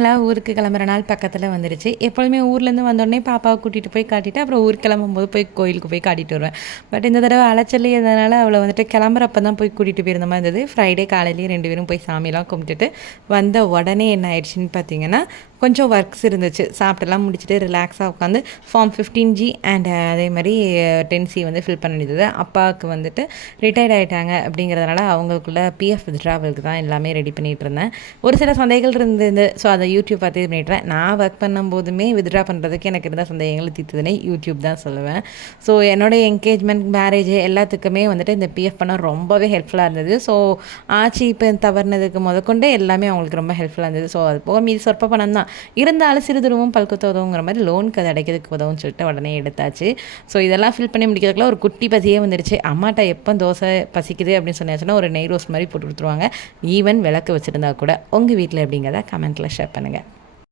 எல்லாம் ஊருக்கு கிளம்புற நாள் பக்கத்தில் வந்துருச்சு. எப்பொழுதுமே ஊர்லேருந்து வந்தோடனே பாப்பாவை கூட்டிகிட்டு போய் காட்டிட்டு அப்புறம் ஊருக்கு கிளம்பும்போது போய் கோயிலுக்கு போய் காட்டிட்டு வருவேன். பட் இந்த தடவை அலைச்சல் இருந்ததுனால அவளை வந்துட்டு கிளம்புறப்ப தான் போய் கூட்டிகிட்டு போயிருந்த மாதிரி இருந்தது. ஃப்ரைடே காலையிலேயே 2 பேரும் போய் சாமியெல்லாம் கும்பிட்டுட்டு வந்த உடனே என்ன ஆயிடுச்சுன்னு பார்த்தீங்கன்னா, கொஞ்சம் ஒர்க்ஸ் இருந்துச்சு. சாப்பிட்டெல்லாம் முடிச்சுட்டு ரிலாக்ஸாக உட்காந்து ஃபார்ம் 15G அண்ட் அதே மாதிரி 10C வந்து ஃபில் பண்ண வேண்டியது. அப்பாவுக்கு வந்துட்டு ரிட்டையர்ட் ஆகிட்டாங்க அப்படிங்கிறதுனால அவங்களுக்குள்ள பிஎஃப் வித்ட்ராவலுக்கு தான் எல்லாமே ரெடி பண்ணிகிட்டு இருந்தேன். ஒரு சில சந்தேகங்கள் இருந்தது. ஸோ அதை யூடியூப் பார்த்து இது பண்ணிட்டுறேன். நான் ஒர்க் பண்ணும்போதுமே வித்ட்ரா பண்ணுறதுக்கு எனக்கு இருந்த சந்தேகங்கள் தீர்த்ததுனே யூடியூப் தான் சொல்லுவேன். ஸோ என்னோடய என்கேஜ்மெண்ட், மேரேஜ் எல்லாத்துக்குமே வந்துட்டு இந்த பிஎஃப் பண்ண ரொம்பவே ஹெல்ப்ஃபுல்லாக இருந்தது. ஸோ ஆட்சி இப்போ தவறுனதுக்கு முதற்கொண்டு எல்லாமே அவங்களுக்கு ரொம்ப ஹெல்ப்ஃபுல்லாக இருந்தது. ஸோ அது போக மீதி சொற்ப பணம் தான் இருந்தாலும் சிறுதுருவும் பல்குத்த உதவுங்கிற மாதிரி லோனுக்கு அதை அடைக்கிறதுக்கு உதவுன்னு சொல்லிட்டு உடனே எடுத்தாச்சு. ஸோ இதெல்லாம் ஃபில் பண்ணி முடிக்கிறதுக்குள்ள ஒரு குட்டி பசியே வந்துடுச்சு. அம்மாட்ட எப்போ தோசை பசிக்குது அப்படின்னு சொன்னாச்சுன்னா ஒரு நெய் ரோஸ்ட் மாதிரி போட்டு கொடுத்துருவாங்க. ஈவன் விளக்கு வச்சுருந்தா கூட. உங்கள் வீட்டில் எப்படிங்கிறத கமெண்ட்டில் ஷேர் பண்ணுங்கள்.